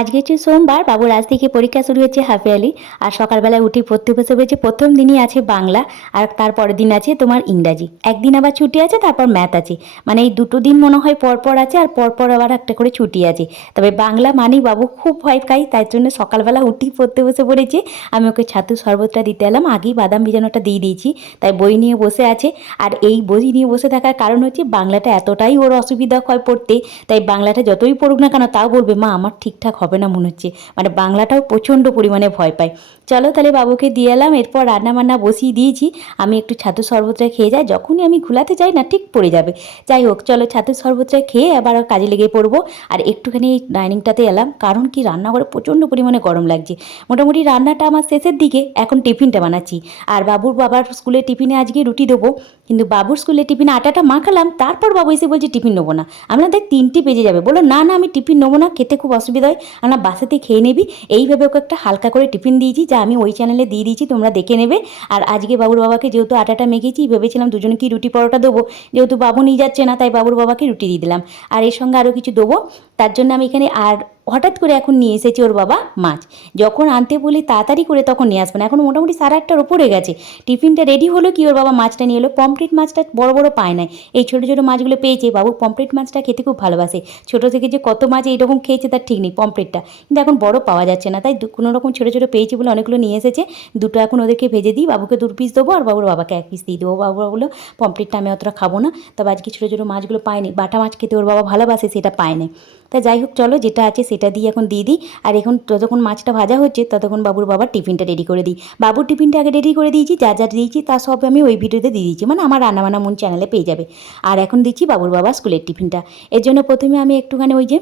আজকে হচ্ছে সোমবার, বাবুর আজ থেকে পরীক্ষা শুরু হচ্ছে হাফ ইয়ারলি আর সকালবেলায় উঠে পড়তে বসে পড়েছে প্রথম দিনই আছে বাংলা, আর তারপরের দিন আছে তোমার ইংরাজি। একদিন আবার ছুটি আছে, তারপর ম্যাথ আছে। মানে এই দুটো দিন মনে হয় পরপর আছে, আর পরপর আবার একটা করে ছুটি আছে। তবে বাংলা মানেই বাবু খুব ভয় পাই, তাই জন্য সকালবেলা উঠেই পড়তে বসে পড়েছে। আমি ওকে ছাতু শরবতটা দিতে এলাম, আগেই বাদাম ভিজানোটা দিয়ে দিয়েছি, তাই বই নিয়ে বসে আছে। আর এই বই নিয়ে বসে থাকার কারণ হচ্ছে বাংলাটা এতটাই ওর অসুবিধা হয় পড়তে, তাই বাংলাটা যতই পড়ুক না কেন তাও বলবে, মা, আমার ঠিকঠাক হবে না মনে হচ্ছে। মানে বাংলাটাও প্রচণ্ড পরিমাণে ভয় পায়। চলো তাহলে বাবুকে দিয়ে এলাম, এরপর রান্না বান্না বসিয়ে দিয়েছি। আমি একটু ছাতু শরবতটা খেয়ে যাই, যখনই আমি ঘুলাতে যাই না ঠিক পড়ে যাবে। যাই হোক, চলো ছাতু শরবতটা খেয়ে আবার কাজে লেগে পড়ব। আর একটুখানি ডাইনিংটাতে এলাম, কারণ কি রান্নাঘরে প্রচণ্ড পরিমাণে গরম লাগছে। মোটামুটি রান্নাটা আমার শেষের দিকে, এখন টিফিনটা বানাচ্ছি। আর বাবুর বাবার স্কুলে টিফিনে আজকে রুটি দেবো। কিন্তু বাবুর স্কুলে টিফিনে আটাটা মাখালাম, তারপর বাবু এসে বলছে টিফিন নেব না। আমরা দেখ তিনটে বেজে যাবে। বলো না না, আমি টিফিন নেব না, খেতে খুব অসুবিধা হয়। আমরা বাসাতে খেয়ে নেবি। এইভাবে ওকে একটা হালকা করে টিফিন দিয়েছি, যা আমি ওই চ্যানেলে দিয়ে দিয়েছি, তোমরা দেখে নেবে। আর আজকে বাবুর বাবাকে যেহেতু আটাটা মেখেছি, ভেবেছিলাম দুজনে কি রুটি পরোটা দেবো। যেহেতু বাবু নিয়ে যাচ্ছে না, তাই বাবুর বাবাকে রুটি দিয়ে দিলাম। আর এর সঙ্গে আরও কিছু দেবো। তার জন্য আমি এখানে আর হঠাৎ করে এখন নিয়ে এসেছে ওর বাবা মাছ। যখন আনতে বলি তাড়াতাড়ি করে তখন নিয়ে আসবে না। এখন মোটামুটি সাড়ে আটটার ওপরে গেছে। টিফিনটা রেডি হলো কি ওর বাবা মাছটা নিয়ে এলো। পমপ্লেট মাছটা বড় বড় পায় নাই। এই ছোটো ছোটো মাছগুলো পেয়েছে বাবু। পমপ্লেট মাছটা খেতে খুব ভালোবাসে। ছোটো থেকে যে কত মাছ এইরকম খেয়েছে তার ঠিক নেই পমপ্লেটটা কিন্তু এখন বড় পাওয়া যাচ্ছে না। তাই কোনো রকম ছোটো ছোটো পেয়েছে বলে অনেকগুলো নিয়ে এসেছে। দুটো এখন ওদেরকে ভেজে দিই। বাবুকে দু পিস দেবো আর বাবুর বাবাকে এক পিস দিয়ে দেবো। বাবু বলল পমপ্লেটটা আমি অতটা খাব না। তবে আজকে ছোটো ছোটো মাছগুলো পায়নি। বাটা মাছ খেতে ওর বাবা ভালোবাসে, সেটা পায় না তা যাই হোক, চলো যেটা আছে সেটা দিয়ে এখন দিয়ে দিই। আর এখন যতক্ষণ মাছটা ভাজা হচ্ছে, ততক্ষণ বাবুর বাবার টিফিনটা রেডি করে দিই। বাবুর টিফিনটা আগে রেডি করে দিয়েছি, যা যা দিয়েছি তা সব আমি ওই ভিডিওতে দিয়ে দিয়েছি। মানে আমার রান্নাবান্না মন চ্যানেলে পেয়ে যাবে। আর এখন দিচ্ছি বাবুর বাবা স্কুলের টিফিনটা। এর জন্য প্রথমে আমি একটুখানি ওই যে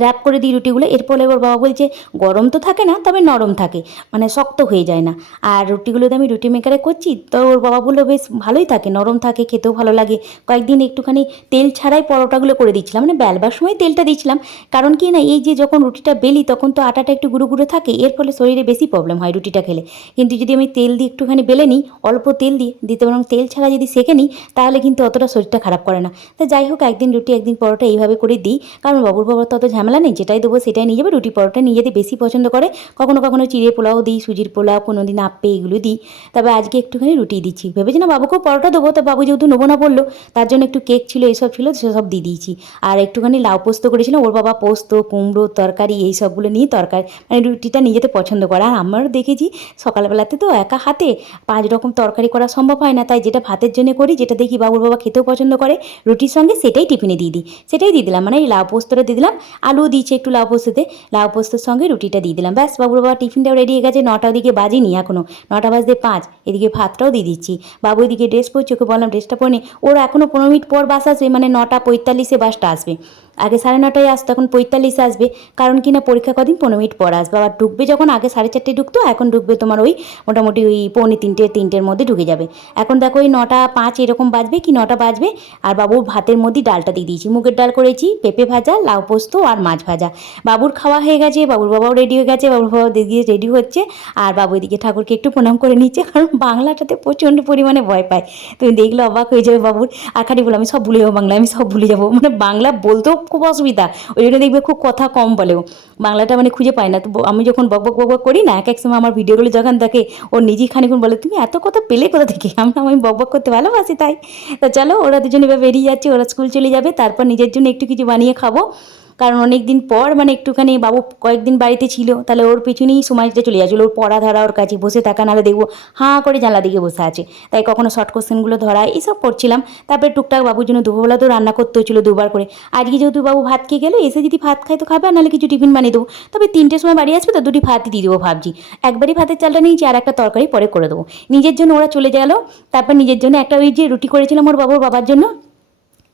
র্যাপ করে দিই রুটিগুলো। এরপরে ওর বাবা বলছে, গরম তো থাকে না, তবে নরম থাকে। মানে শক্ত হয়ে যায় না। আর রুটিগুলোতে আমি রুটি মেকারে করছি, তো ওর বাবা বলল, বেশ, ভালোই থাকে, নরম থাকে, খেতেও ভালো লাগে। কয়েকদিন একটুখানি তেল ছাড়াই পরোটাগুলো করে দিচ্ছিলাম। মানে বেলবার সময় তেলটা দিচ্ছিলাম। কারণ কি না, এই যে যখন রুটিটা বেলি, তখন তো আটাটা একটু গুঁড়ো গুঁড়ো থাকে। এর ফলে শরীরে বেশি প্রবলেম হয় রুটিটা খেলে। কিন্তু যদি আমি তেল দিয়ে একটুখানি বেলে নিই, অল্প তেল দিয়ে, দিতে বরং তেল ছাড়া যদি সেঁকে নিই, তাহলে কিন্তু অতটা শরীরটা খারাপ করে না। তা যাই হোক, একদিন রুটি, একদিন পরোটা এইভাবে করে দিই। কারণ বাবুর বাবার তো অত ঝামেলা নেই, যেটাই দেবো সেটাই নিয়ে যাবে। রুটি পরোটা নিয়ে যেতে বেশি পছন্দ করে, কখনো কখনো চিড়ে পোলাও দিই, সুজির পোলাও কোনো দিন আপ্পে এগুলো দিই। তবে আজকে একটুখানি রুটি দিচ্ছি। ভেবেছি না বাবুকেও পরোটা দেবো, তো বাবু যেহেতু নেব না বলল, তার জন্য একটু কেক ছিল এইসব ছিল সেসব দিয়ে দিয়েছি। আর একটুখানি লাউ পোস্ত করেছিলাম, ওর বাবা পোস্ত, কুমড়ো, তরকারি, এই সবগুলো নিয়ে তরকারি মানে রুটিটা নিয়ে যেতে পছন্দ করে। আর আমারও দেখেছি, সকালবেলাতে তো একা হাতে পাঁচ রকম তরকারি করা সম্ভব হয় না, তাই যেটা ভাতের জন্য করি, যেটা দেখি বাবুর বাবা খেতেও পছন্দ করে, রুটির সঙ্গে সেটাই টিফিনে দিয়ে দিই। সেটাই দিয়ে দিলাম মানে এই লাউ পোস্তটা দিয়ে দিলাম আলুও দিয়েছি একটু লাউ পোস্ততে। লাউ পোস্তর সঙ্গে রুটিটা দিয়ে দিলাম। ব্যাস, বাবুর, বাবা, টিফিনটাও রেডি হয়ে গেছে। নটা ওদিকে বাজেনি এখনও নটা বাজতে পাঁচ। এদিকে ভাতটাও দিয়ে দিচ্ছি। বাবু এদিকে ড্রেস পরছে, ওকে বললাম ড্রেসটা পরে। ওর এখনও পনেরো মিনিট পর বাস আসবে মানে নটা পঁয়তাল্লিশে বাসটা আসবে। আগে সাড়ে নটায় আসতো, এখন পঁয়তাল্লিশে আসবে। কারণ কি না, পরীক্ষা কদিন? পনেরো মিনিট পর আসবে। আবার ঢুকবে যখন, আগে সাড়ে চারটে ঢুকতো, এখন ঢুকবে তোমার ওই মোটামুটি ওই পৌনে তিনটে, তিনটের মধ্যে ঢুকে যাবে। এখন দেখো ওই নটা পাঁচ এরকম বাজবে কি, নটা বাজবে? আর বাবুর ভাতের মধ্যে ডালটা দিয়ে দিয়েছি। মুগের ডাল করেছি, পেঁপে ভাজা, লাউ পোস্ত আর মাছ ভাজা। বাবুর খাওয়া হয়ে গেছে, বাবুর বাবাও রেডি হয়ে গেছে, বাবুর বাবা দিদিয়ে রেডি হচ্ছে। আর বাবু এদিকে ঠাকুরকে একটু প্রণাম করে নিচ্ছে, কারণ বাংলাটাতে প্রচণ্ড পরিমাণে ভয় পায়। তুমি দেখলে অবাক হয়ে যাবে বাবুর। আর খালি বলে, আমি সব ভুলে যাব বাংলা আমি সব ভুলে যাব। মানে বাংলা বলতেও খুব অসুবিধা। ওই জন্য দেখবে খুব কথা কম বলেও বাংলাটা মানে খুঁজে পায় না। তো আমি যখন বক বক বক করি না, এক এক সময় আমার ভিডিওগুলো যখন দেখে, ও নিজেই খানিক্ষণ বলে, তুমি এত কথা পেলে কোথা থেকে? আমরা আমি বক বক করতে ভালোবাসি তাই। তা চলো, ওরা দুজন এবার বেরিয়ে যাচ্ছে, ওরা স্কুল চলে যাবে, তারপর নিজের জন্য একটু কিছু বানিয়ে খাব। কারণ অনেক দিন পর মানে একটুখানি বাবু কয়েকদিন বাড়িতে ছিল, তাহলে ওর পিছনেই সময়টা চলে যাচ্ছিল। ওর পড়া ধরা, ওর কাছে বসে থাকা, নাহলে দেখব হাঁ করে জানলা দিকে বসে আছে। তাই কখনো শর্ট কোশ্চেনগুলো ধরা এইসব করছিলাম। তারপরে টুকটাক বাবুর জন্য দুপুরবেলা তো রান্না করতে হচ্ছিল দুবার করে। আজকে যেহেতু বাবু ভাত খেয়ে গেলো, এসে যদি ভাত খায় তো খাবে, আর নাহলে কিছু টিফিন বানিয়ে দেবো। তবে তিনটের সময় বাড়ি আসবে, তো দুটি ভাতই দিয়ে দেবো ভাবছি। একবারই ভাতের চালটা নিয়েছি, আর একটা তরকারি পরে করে দেবো। নিজের জন্য ওরা চলে গেল, তারপর নিজের জন্য একটা ওই যে রুটি করেছিলাম ওর বাবুর বাবার জন্য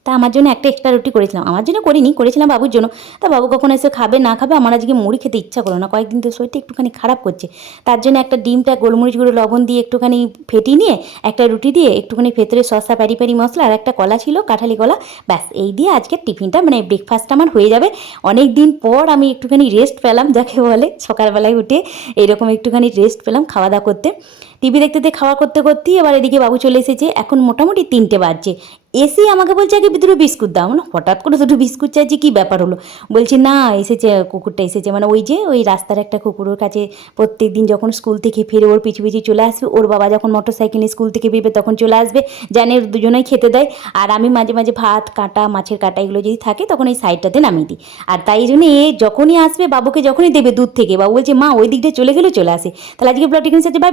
তা আমার জন্য একটা এক্সট্রা রুটি করেছিলাম। আমার জন্য করিনি, করেছিলাম বাবুর জন্য। তা বাবু কখন এসে খাবে, না খাবে, আমার আজকে মুড়ি খেতে ইচ্ছা করল না। কয়েকদিন তো শরীরটা একটুখানি খারাপ করছে। তার জন্য একটা ডিমটা, গোলমরিচ গুঁড়ো, লবণ দিয়ে একটুখানি ফেটিয়ে নিয়ে একটা রুটি দিয়ে একটুখানি ভেতরে শসা, প্যারি প্যারি মশলা আর একটা কলা ছিল, কাঁঠালি কলা। ব্যাস, এই দিয়ে আজকের টিফিনটা মানে ব্রেকফাস্টটা আমার হয়ে যাবে। অনেক দিন পর আমি একটুখানি রেস্ট পেলাম, যাকে বলে সকালবেলায় উঠে এরকম একটুখানি রেস্ট পেলাম খাওয়া দাওয়া করতে। টিভি দেখতে দেখতে খাওয়া করতে করতেই এবার এদিকে বাবু চলে এসেছে। এখন মোটামুটি তিনটে বাজছে। এসেই আমাকে বলছে, আগে দুটো বিস্কুট দাও। না হঠাৎ করে দুটো বিস্কুট চাইছি কী ব্যাপার হলো? বলছে, না, এসেছে, কুকুরটা এসেছে। মানে ওই যে ওই রাস্তার একটা কুকুরের কাছে প্রত্যেক দিন যখন স্কুল থেকে ফিরে ওর পিছু পিছু চলে আসবে, ওর বাবা যখন মোটর সাইকেলে স্কুল থেকে ফিরবে তখন চলে আসবে। জানে দুজনেই খেতে দেয়। আর আমি মাঝে মাঝে ভাত, কাঁটা, মাছের কাঁটা এগুলো যদি থাকে তখন এই সাইডটাতে নামিয়ে দিই। আর তাই জন্য এ যখনই আসবে, বাবুকে যখনই দেবে দূর থেকে। বাবু বলছে, মা, ওই দিকটা চলে গেলেও চলে আসে। তাহলে আজকে ব্লগ টিকেন সাথে